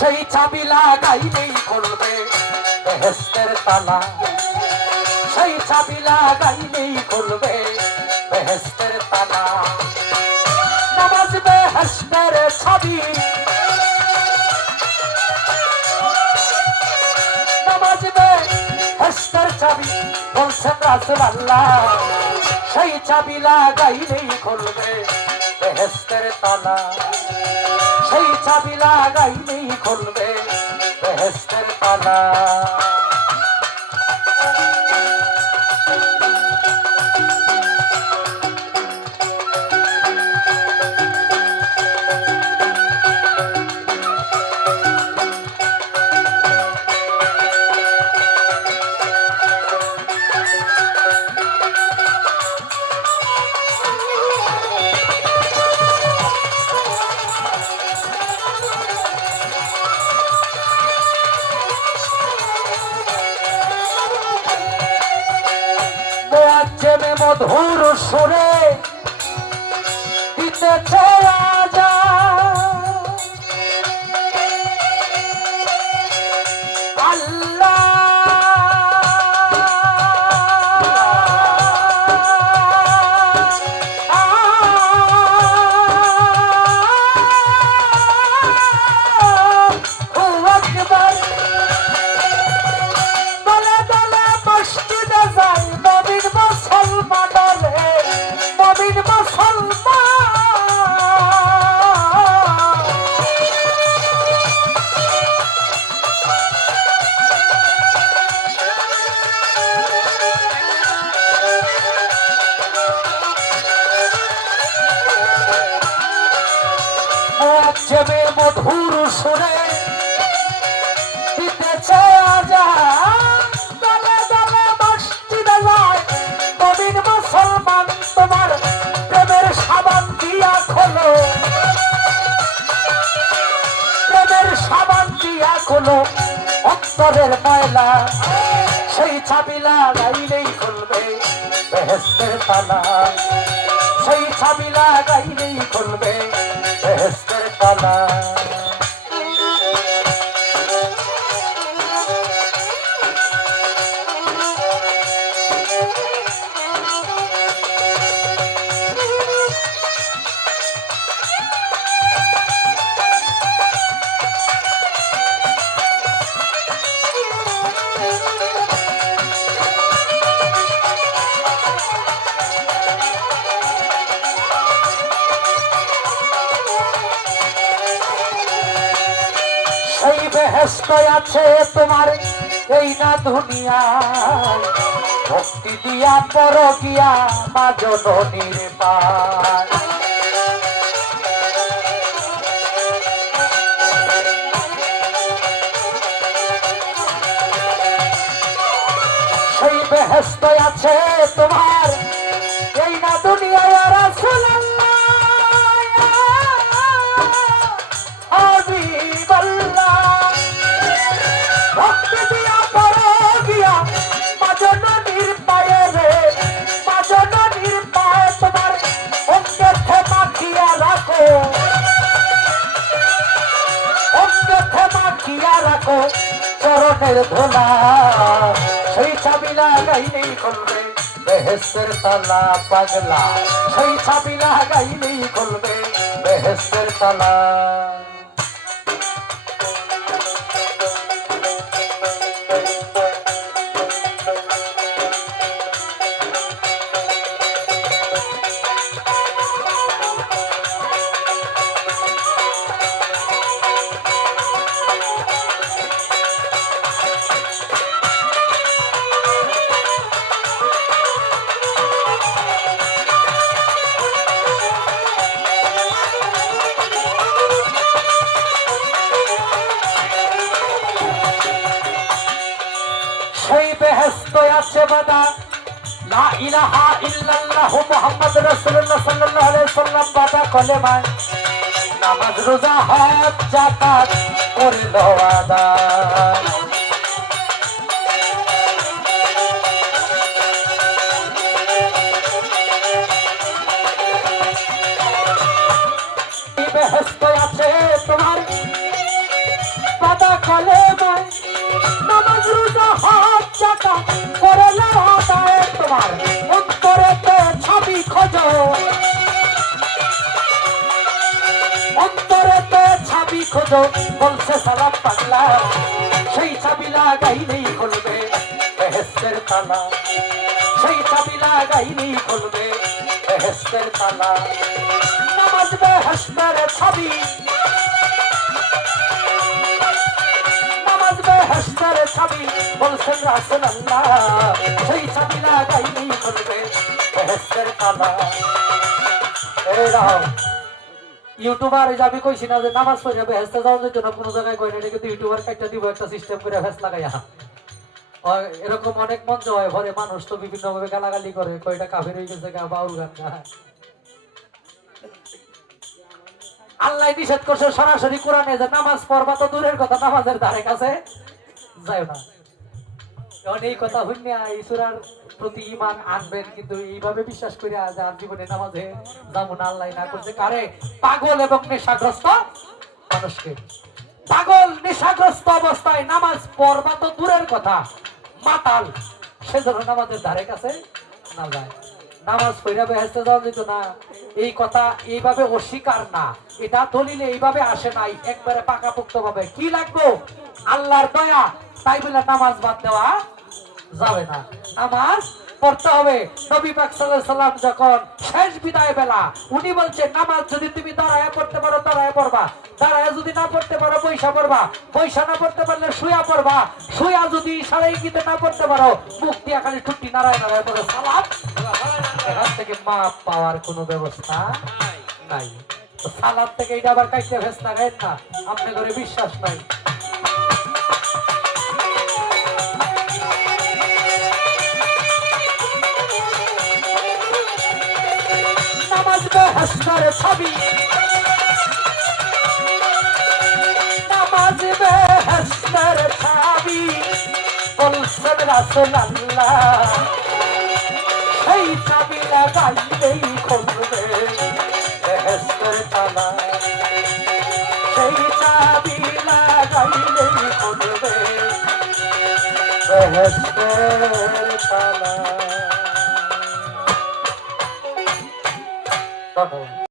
সেই চাবি লাগাইলেই খুলবে বেহেস্তের তালা। সেই চাবি লাগাইলেই খুলবে বেহেস্তের তালা। নামাজ বেহেস্তের ছবি নামাজ বেহেস্তের চাবি, বলছেন রাসুল আল্লাহ সেই চাবি লাগাইলেই খুলবে বেহেস্তের তালা। সেই চাবি লাগাইলেই খুলবে বেহেস্তের তালা মধুর সুরে দিতেছে মোয়াজ্জেমে মধুর সুরে। তোমার প্রেমের সাবান সেই চাবি লাগাইলেই খুলবে তালা। সেই চাবি লাগাইলেই খুলবে বেহেস্ত আছে তোমার এই না দুনিয়ায় ভক্তি দিয়া পর গিয়া মা সেই বেহেস্ত আছে তোমার চরণের তোলা। সেই চাবি লাগাইলেই খুলবে বেহেস্তের তালা পাগলা। সেই চাবি লাগাইলেই খুলবে বেহেস্তের তালা। সেই বেহস্ত আছে বাদা লা ইলাহা ইল্লাল্লাহু মুহাম্মদ রাসূলুল্লাহ সাল্লাল্লাহু আলাইহি সাল্লাম বাদা কলেমায় নামাজ রোজা হজ, যাকাত, করিল আদায় খোঁজো বলছে সালাম পাগলা। সেই চাবি লাগাইলেই খুলবে বেহেস্তের তালা। সেই চাবি লাগাইলেই খুলবে বেহেস্তের তালা। নামাজ বেহেস্তের ছাবি। নামাজ বেহেস্তের ছাবি বলছেন রাসুল আল্লাহ সেই চাবি লাগাইলেই খুলবে বেহেস্তের তালা। এই রাও ইউটিউবার এই যে আমি কইছি না যে নামাজ পড়ে বেহেস্তে যাওয়ার জন্য কোনো জায়গায় কই না কিন্তু ইউটিউবার কাটটা দিব একটা সিস্টেম করে ভেস লাগাইয়া। হয় এরকম অনেক মঞ্চ হয়, ঘরে মানুষ তো বিভিন্ন ভাবে গালাগালি করে, কয়টা কাফের হয়ে গেছে গা, বাউল গান গায় আল্লাহ নিষেধ করছে সরাসরি কোরআনে যে নামাজ পড়বা তো দূরের কথা, নামাজের ধারে কাছে যায় না। এই কথা এই সুরার প্রতি ইমান আনবেন, কিন্তু এইভাবে বিশ্বাস করে আজ আর জীবনে নামাজে যাব না আল্লাহ না করছে কারে? পাগল এবং নেশাগ্রস্ত মানুষকে। পাগল, নেশাগ্রস্ত অবস্থায় নামাজ পড়বা তো দূরের কথা। মাতাল সেজন্য নামাজের ধারে কাছে না যায়। নামাজ পড়া বেহেস্তে যাওয়া যেত না। এই কথা এইভাবে অস্বীকার না। এটা দলিলে এইভাবে আসে নাই। একবারে পাকাপোক্ত ভাবে কি লাগবো? আল্লাহর দয়া। তাই বলে নামাজ বাদ দেওয়া যাবে না। নামাজ পড়তে হবে। নবী পাক যখন শেষ বিদায় বেলা উনি বলছেন নামাজ যদি তুমি দাঁড়ায় পড়তে পারো, দাঁড়ায় পড়বা। দাঁড়ায় যদি না পড়তে পারো, বৈশা পড়বা। বৈশা না পড়তে পারলে শুয়া পড়বা। শুয়া যদি ইশারায় গীতে না পড়তে পারো, মুখ দিয়ে খালি টুটি নাড়ায় নাড়ায় পড়ো সালাম। এখান থেকে মাপ পাওয়ার কোনো ব্যবস্থা নাই। সালাদ থেকে এটা আবার কাইতে ভেস্তা গায়েন না। আপনার ঘরে বিশ্বাস নাই। নামাজ বেহেস্তার ছবি। নামাজ বেহেস্তার ছবি। বলছেন রাসুল আল্লাহ সেই ছবি লাগাইলেই খুলবে বেহেস্তার তালা সেই চাবি লাগাইলেই খুলবে বেহেস্তার তালা trouble.